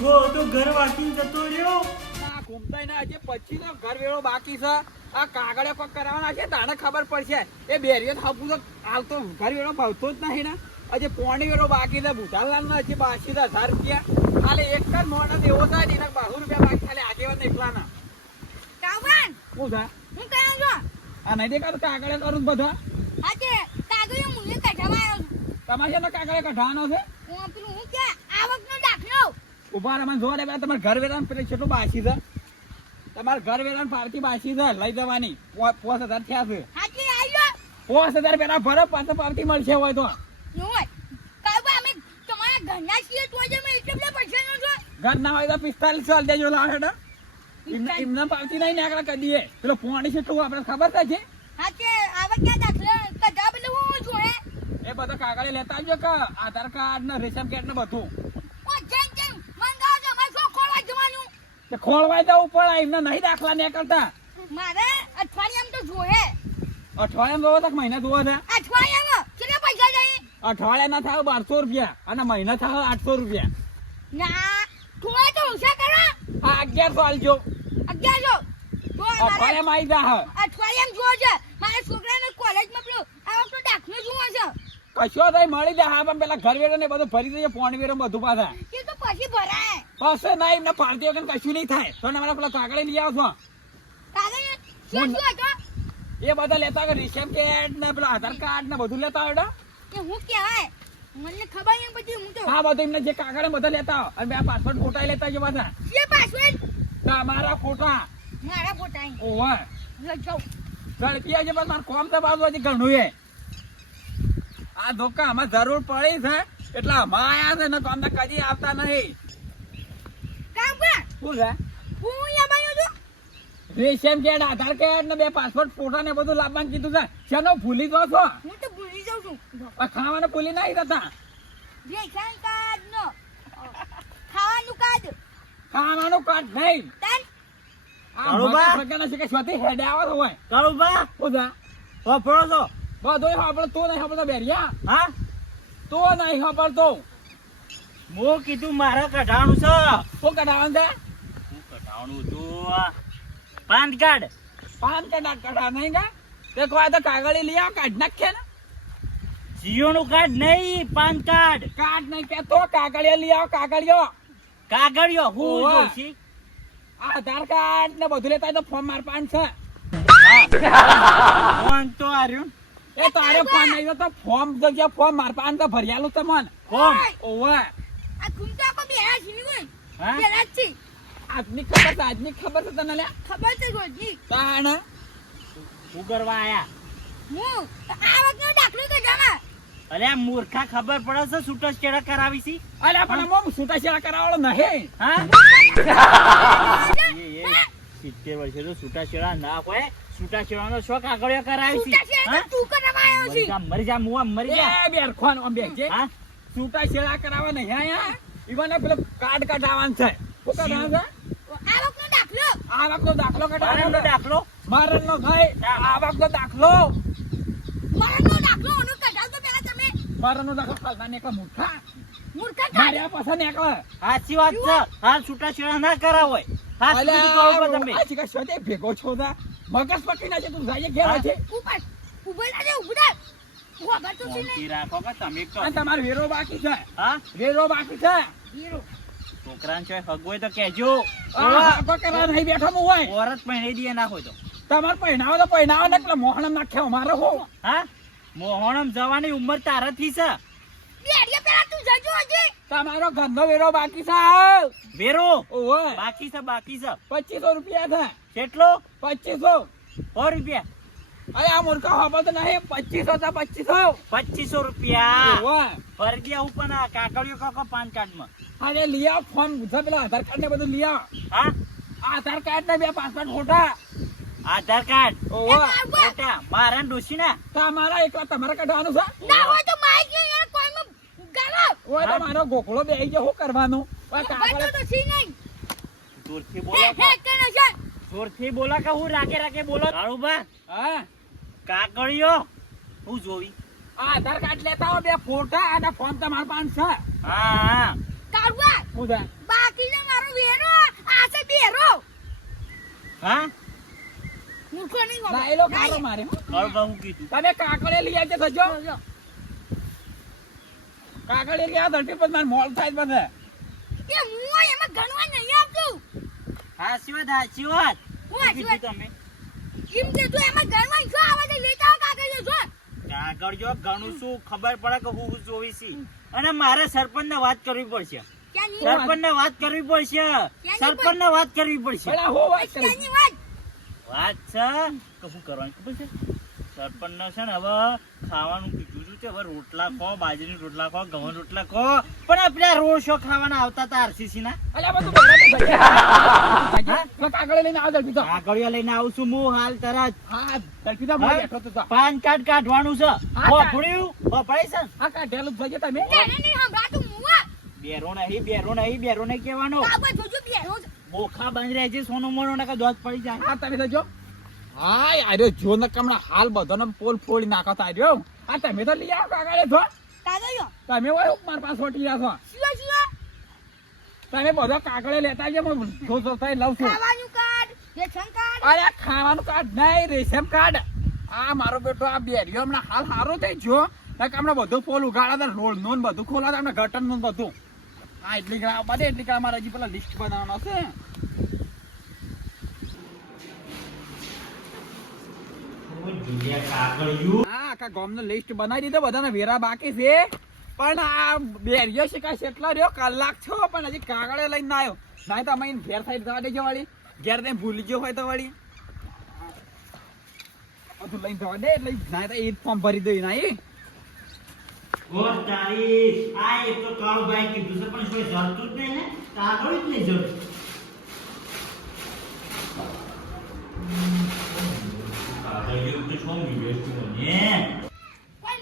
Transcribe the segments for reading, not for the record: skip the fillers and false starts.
મૂર્ખો તો ઘર વાંચીને જતો રહ્યો. આ ઘૂમતાય ના હજી પછી તો ઘર વેળો બાકી છે. આ કાગળે કોક કરાવવાના છે તાને ખબર પડશે. એ બેરીઓ થાપું તો હાલ તો ઘર વેળો ભાવતો જ નહીં ને. હજી પોણી વેળો બાકી છે. ભૂતાલાલ ને હજી બાકી છે 1000 રૂપિયા. ખાલી એક જ મોણસ એવો થાય ને એના 12 રૂપિયા બાકી ખાલી આગેવાન એકલાના. કાવણ શું થાય? હું કહું છું આ નહીં દેખાતું કાગળે કરું બધા? આજે કાગળિયો મુલ્ય કઢાવા આવ્યો છું. તમારે છે ને કાગળે કઢાવાનો છે? હું પેલું હું કે આવકનો દાખલો ઉભા રમણ જોવા દે તમારે ઘર વેરાન પેલી કેટલું બાકી છે? તમારે ઘર વેરાન પાર્ટી બાકી છે લઈ જવાની 5000 થયા છે. હાજી આવ્યો 5000 પેલા ભરો પાછો પાર્ટી મળશે હોય તો. હોય કાવણ અમે તમારા ઘરના છીએ તો જ અમે એટલે બધા પૈસા નો છો. ઘર ના હોય તો 45 ચાલ દેજો લાવે હેડા. એમને પાર્ટી નહીં નીકળે કદીએ. પેલો પોણી કેટલું આપણે ખબર છે? હાજે આવકનો દાખલો કઢાવા પેલું હું જોડે એ બધા કાગળે લેતા આવજો કે આધાર કાર્ડ ને રેશન કાર્ડ ને બધું. ઓ જેમ જેમ મંગાવો છો અમારે શું ખોલવા જવાનું તે ખોળવાય જવું પડે એમને નહીં દાખલા નીકળતા. મારે અઠવાડિયામાં તો જોહે. અઠવાડિયામાં જોવો તો મહિના જોવો છે? અઠવાડિયામાં કેટલા પૈસા જાય? અઠવાડિયા ના થાય 1200 રૂપિયા અને મહિના થાય 800 રૂપિયા. ના થોડા તો ઓછા કરો. આ 1100 આલજો. 1100 તો મારે અઠવાડિયામાં આવી જા. અઠવાડિયામાં જોવો છે મારા છોકરાને કોલેજમાં પેલો આવકનો દાખલો જોવો છે. કશો થઈ મળી જાય. હા પણ પેલા ઘર વેરો ને બધું ભરી દેજો. પોણી વેરો બધું પાછા એ તો પછી ભરાય. પાસે ના એમને પાર્ટી વગર કશું નહીં થાય. તો મારા પેલા કાગળે લઈ આવશો કાગળ શું શું હતો એ બધા લેતા આવે. રેશન કાર્ડ ને પેલા આધાર કાર્ડ ને બધું લેતા આવે. એ હું કહેવાય મને ખબર નહીં પછી હું તો હા બધું એમને જે કાગળે બધા લેતા આવો. અને બે પાસપોર્ટ ફોટા લેતા આવજો પાછા. જે પાસવર્ડ તમારા ફોટા મારા ફોટા ઓવે લજાવ ગણતી આવજો. બસ મારું કોમ તો બાજુ હજી ઘણું એ. આ ધોકા આમાં જરૂર પડી છે એટલે આમાં આયા છે ને તો અમને કદી આવતા નહીં. કામ કર શું છે? હું અહીંયા બન્યો છું. રેશન કાર્ડ આધાર કાર્ડ ને બે પાસપોર્ટ ફોટા ને બધું લાવવાનું કીધું છે. શેનો ભૂલી જો છો? હું તો ભૂલી જાઉં છું. આ ખાવાને ભૂલી નહીં જતા. રેશન કાર્ડ નો ખાવાનું કાર્ડ ખાવાનું કાર્ડ નહીં. તન આ બરોબર. મગજ પ્રકારના છે કે સ્વતી હેડે આવતો હોય. કાળુબા શું છે? વાપરો છો? બધું સાંભળો તો નહીં સાંભળતો બેરિયા. હા તો નહીં સાંભળતો. હું કીધું મારે કઢાવાનું છે. શું કઢાવવાનું છે? હું કઢાવાનું હતું પાન કાર્ડ. પાન કાર્ડ કઢા નહીં કા? તે કોઈ તો કાગળ લઈ આવ કાઢ નાખે ને. જીઓ નું કાર્ડ નહીં પાન કાર્ડ. કાર્ડ નહીં કે તો કાગળિયા લઈ આવ. કાગળિયો કાગળિયો હું ઓવા. જોઈશી. આધાર કાર્ડ ને બધું લેતા હોય તો ફોર્મ માર પાન છે. ફોન તો આર્યું. એ તારે ફોન નહીં તો ફોર્મ જગ્યા ફોર્મ માર પાન તો ભરિયાલું તમને. કોણ? ઓવે આ ઘૂમતા કો બેરા છીની કોઈ હા? બેરા છી આજની ખબર છે તને લે. ખબર છે રોજી તાણ શું કરવા આયા? હું આવકનો દાખલો કઢાવા અલ્યા મૂર્ખા ખબર પડે છે છૂટાછેડા કરાવી છી. અલ્યા પણ મોમ છૂટાછેડા કરાવવાનો નહીં. હા 70 વર્ષે તો છૂટાછેડા ના હોય. છૂટાછેડાનો શોખ આગળ કરાવી છી. છૂટા છે હા? તું કઢાવા આવ્યો મરી છે. જા મરી જા મુઆ મરી જા. એ બેરખોન ઓમ બેસજે. હા છૂટાછેડા કરાવવા નહીં આયા. ઈવને પેલો કાર્ડ કઢાવવાનું છે. શું કઢાવવાનું છે? આવકનો દાખલો આવકનો દાખલો મારાનો કઢાવવાનો. દાખલો. મરણનો નહીં. આવકનો દાખલો. મારાનો દાખલો ઓનો કઢાવતો પહેલા તમે મરણનો દાખલો કાલના નીકળે મૂર્ખા. મૂર્ખા કાઢ માર્યા પાછા નીકળે. સાચી વાત છે. હાલ છૂટાછેડા ના કરાવો. હાથ સુધી કહો છો તમે. આ ચીકા શોધે ભેગો છો તા. મગજ પકડી નાખે તું જાય ઘેર છે. ઉપર ઉભા લાગે ઉભા ખબર તો છે શાંતિ ને રાખો કે તમે કહો. અને તમારો વેરો બાકી છે. હા વેરો બાકી છે. હીરો છોકરાને ચોય હગવોય તો કહેજો. આ કરવા નહીં બેઠો હું હોય. ઓરત પહેરી દે ના હોય તો. તમારે પહેણાવો તો પહેણાવો ને પેલા મોહણમ નાખ્યો મારો હું. હા મોહણમ જવાની ઉંમર તારાથી છે. બેડિયા પહેલા તું જજો હજી તમારો ઘરનો વેરો બાકી છે. વેરો ઓહો બાકી છે બાકી છે. 2500 રૂપિયા છે. કેટલો? 2500. 100 રૂપિયા. અરે આ મૂર્ખા હોબો તો નહીં. 2500 હતા 2500. 2500 રૂપિયા. ઓહો ફરકી આવું પણ આ કાકડીઓ કાકો પાન કાર્ડ માં. અરે લઈ આવ ફોર્મ છે પેલા આધાર કાર્ડ ને બધું લઈ આવ. હા આધાર કાર્ડ ને બે પાસપોર્ટ ફોટા. આધાર કાર્ડ ઓહો બેટા મારા ડોશી ના. તમારા એકલા તમારે કાઢવાનું છે. ના હોય તો માઈક યાર કોઈમાં ગાલો ઓય તો મારો ગોખલો બેહી ગયો. શું કરવાનું? ઓય બતો કાગળ તો છે નહીં જોરથી હે બોલો હે કેનો છે જોરથી બોલો કે હું રાગે રાગે બોલો. કાળુબા હા કાકડીઓ હું જોવી. આધાર કાર્ડ લેતા આવો બે ફોટા અને ફોન તમારા પાસે છે. હા હા કાળવા હું થાય? બાકી છે મારો વેરો આ છે બેરો હા મૂર્ખો નહીં ગો ના, એ લોકો ખારો મારે હો. કાળુબા હું કીધું તમે કાકડે લઈ આવજો થજો. કાકડે લઈ આવો ધરતી પર મારે મોલ થાય જ બધે. એ મુઓ એમાં ગણવા નહીં આવતું હાચી વાત હું શું હાચી વાત કીધું તમે એમ કે તું એમાં ગણવા જો આવે તો લેતા આવ કાગળ જો કાગળ જો ઘણું શું ખબર પડે કે હું જોઈ છી અને મારે સરપંચ ને વાત કરવી પડશે ક્યાં ની સરપંચ ને વાત કરવી પડશે સરપંચ ને વાત કરવી પડશે ભલા હો વાત કરી. ક્યાં ની વાત વાત છે કે શું કરવાનું ખબર છે સરપંચ ને છે ને હવે ખાવાનું કીધું છે હવે રોટલા ખો બાજરીના રોટલા ખો ઘઉં રોટલા ખો પણ આપણે રોડ શો ખાવાના આવતા હતા આરસીસી ના અલ્યા બધું ભેગા થઈ ગયા. પેલા કાકડે લઈને આવો ધરતી તો. કાગળિયા લઈને આવું છું હું હાલ તરત હા ધરતી તો મોલ બેઠો તો. પાન કાર્ડ કાઢવાનું છે વાપર્યું વપરાય છે હા કાઢેલું જ છે તમે. તેને નહીં સંભળાતું મુઓ બેરો નહીં કહેવાનો કાગળ જોજો બેરો બોખા બંધ રહે છે સોનું મોનો ને દોધ પડી જાય હા તમે થજો. હા આર્યો જો ને કમણા હાલ બધાનો પોલ ફોડી નાખતા આર્યો. આ તમે તો લઈ આવો કાકડે તો. કાગળ જો તમે હોય મારા પાસે ફોટી રહ્યા છો. શું તમે બધો કાકડે લેતા આવજો હું જો થાય લઉં છું. ખાવાનું કાર્ડ રેશન કાર્ડ અરે ખાવાનું કાર્ડ નહીં રેશન કાર્ડ. આ મારો બેટો આ બેરિયો હમણાં હાલ સારો થઈ ગયો. હમણાં બધું પોલ ઉગાડા રોડ નું બધું ખોલા હતા ગટર નું બધું. હા એટલી ગ્રામ બધે એટલી ગ્રામ મારે હજી પેલા લિસ્ટ બનાવવાનો છે. હા આખા ગામનું લિસ્ટ બનાવી દીધો બધાના વેરા બાકી છે પણ આ બેરિયો શીખાય કેટલા રહ્યો કલાક છો પણ હજી કાગળે લઈને ના આવ્યો. ના તો અમે ઘેર સાઈડ જવા દેજો વાળી ઘેર ને ભૂલી ગયો હોય તો વાળી બધું લઈને જવા દે એટલે ના તો એ જ ફોર્મ ભરી દઈ ના એ એક તો કાળુભાઈ કીધું છે પણ કોઈ જરતું જ નહીં ને કાગળ જ નહીં જરતું કોઈ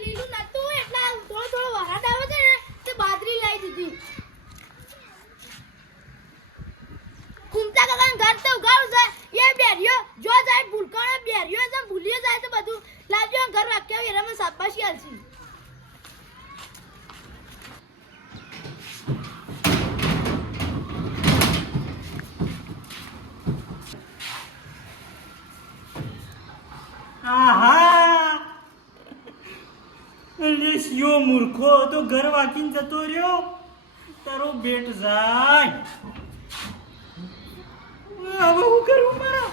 લીલું નતું એટલે થોડો વરાડ આવે છે ને તે બાદરી લાવી દીધી કુમતા કાકાનું ઘર તો ઉગાડું છે એ બેરિયો જો જાય ભૂલકાનો બેરિયો છે ભૂલી જાય તો બધું લાવજો ઘર વાક્યા એરામાં શાબાશી આલસી આહા અરે શિયો મૂર્ખો તો ઘર વાકીને જતો રહ્યો તારો બેટ જાય હવે હું કરું મારા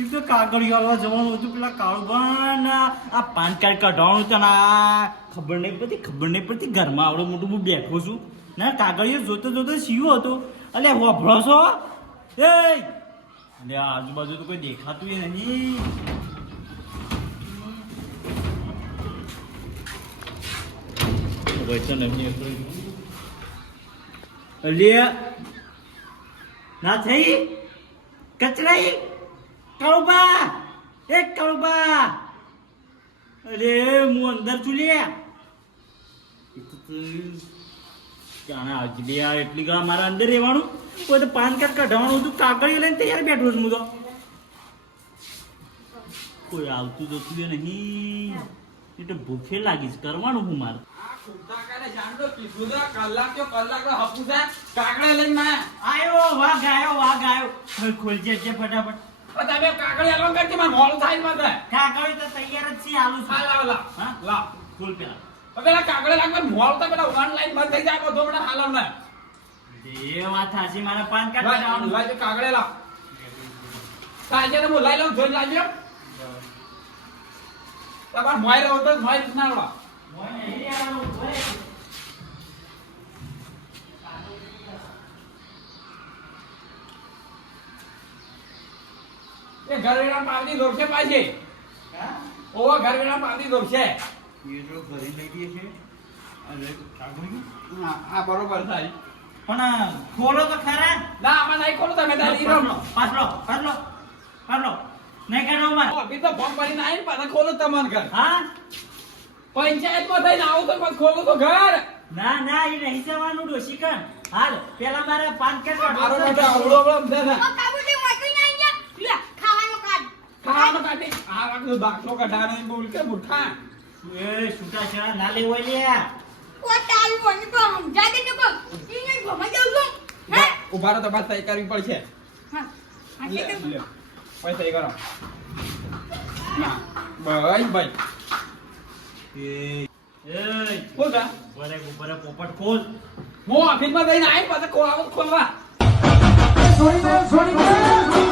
એ તો કાગળિયો આલવા જવાનું હતું પેલા કાળુબાન આ પાન કાર્ડ કઢાવવાનું હતું ને આ ખબર નહીં પડતી ઘરમાં આવડું મોટું હું બેઠો છું ના કાગળિયો જોતો શિયો હતો અલે વભળો છો એ અલે આજુબાજુ તો કોઈ દેખાતું નહીં ના થઈ કચરાઈ કળબા એક કળબા અરે હું અંદર છું લે ક્યાં આવજી લે એટલી ગા મારા અંદર રહેવાનું કોઈ તો પાન કાર્ડ કઢાવવાનું હતું કાગળિયો લઈને તૈયાર બેઠો છું હું તો કોઈ આવતું જતું નહીં એ તો ભૂખે લાગીશ કરવાનું હું મારે આયો વાઘ આયો ખોલજે ફટાફટ કાગળ તો તૈયાર જ છે આલુ છું હા ખોલ પેલા એ વાત સાચી મારા પાન કાર્ડ કઢાવવાનું ઘરવેરા પાવતી દોરશે પાછી ઓવા ઘરવેરા પાવતી દોરશે હા બરોબર થાય પણ ખોલો તો ખરા ના આમાં નહીં ખોલો તમે તારી પાછલો નહીં કાઢો માર અભી તો ફોર્મ ભરીને આવીને પાછા ખોલો તમારું ઘર હા પંચાયતમાં થઈને આવું તો પછી ખોલો તો ઘર ના એ નહીં જવાનું ડોશી કર હાલ પેલા મારે પાન કાર્ડ મારો બેટો અવળો અવળો છે ને કાબુટી વાકઈ ના અહીંયા લે ખાવાનું કાર્ડ ખાવાનું કાઢી આ વાકનો બાકલો કઢાને બોલ કે મૂર્ખા એ છૂટા છેડા ના લેવો લે ઓ તારું મને કો સમજા દે ને કો ઈ નહીં ભમાઈ જાઉં છું હે ઉભા રહો, તમારે સહી કરવી પડશે. હા હા લે, કે લે. ભાઈ સહી કરો. હા, ભાઈ. બોલ કા? બરે પોપટ ખોલ. હું ઓફિસમાં જઈને આવીને પાછા ખોલવા. છોડી દે